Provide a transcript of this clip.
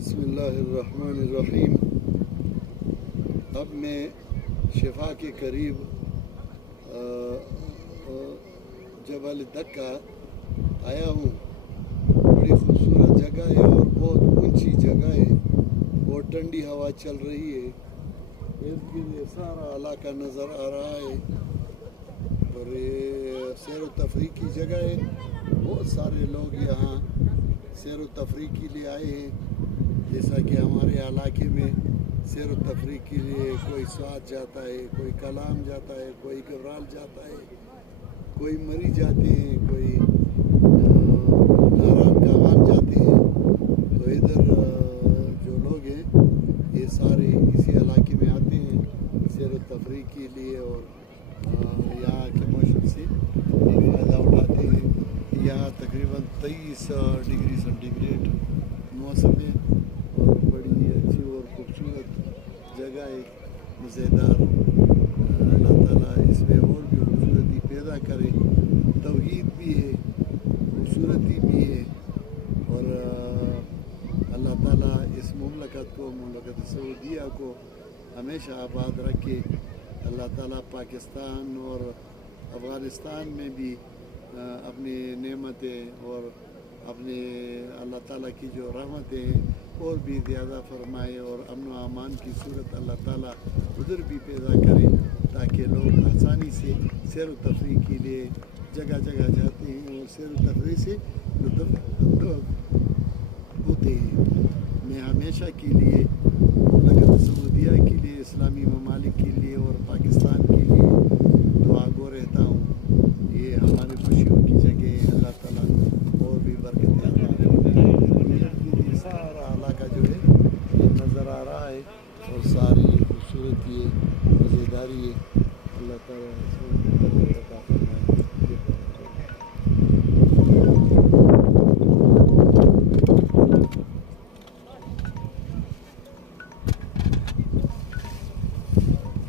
बिस्मिल्लाहिर्रहमानिर्रहीम। अब मैं शिफा के करीब जबल दक्का आया हूँ। बड़ी खूबसूरत जगह है और बहुत ऊंची जगह है। बहुत ठंडी हवा चल रही है। इर्द गिर्द सारा इलाका नज़र आ रहा है और ये सैर व तफरीह की जगह है। बहुत सारे लोग यहाँ सैर व तफरीह के लिए आए हैं। जैसा कि हमारे इलाके में सैर व तफरीह के लिए कोई स्वाद जाता है, कोई कलाम जाता है, कोई गबराल जाता है, कोई मरी जाते हैं, कोई नारायण कावान जाते हैं। तो इधर जो लोग हैं ये सारे इसी इलाके में आते हैं सैर व तफरीह के लिए और यहाँ के मौसम से फ़ायदा उठाते हैं। यहाँ तकरीबन 23 डिग्री सेंटीग्रेड मौसम है और बड़ी अच्छी और खूबसूरत जगह है, मज़ेदार। अल्लाह ताला इसमें और भी खूबसूरती पैदा करे। तौहीद भी है, खूबसूरती भी है और अल्लाह ताला इस मुमलकत सऊदिया को हमेशा आबाद रखे। अल्लाह ताला पाकिस्तान और अफ़गानिस्तान में भी अपनी नेमतें और अपने अल्लाह ताला की जो रहमतें हैं और भी ज़्यादा फरमाए और अमन व अमान की सूरत अल्लाह ताला उधर भी पैदा करे ताकि लोग आसानी से सैर व तफरीह के लिए जगह जगह जाते हैं और सैर व तफरीह से लुत्फ़ होते हैं। मैं हमेशा के लिए मुमलकत सऊदिया के लिए, इस्लामी ममालिक के लिए और पाकिस्तान के लिए दुआ गो रहता हूँ। ये हमारे खुशियों की जगह है। अल्लाह ताला और भी बरकत अता फरमाए। सारा इलाका जो है नज़र आ रहा है और सारी खूबसूरती है, मज़ेदारी है। अल्लाह ताला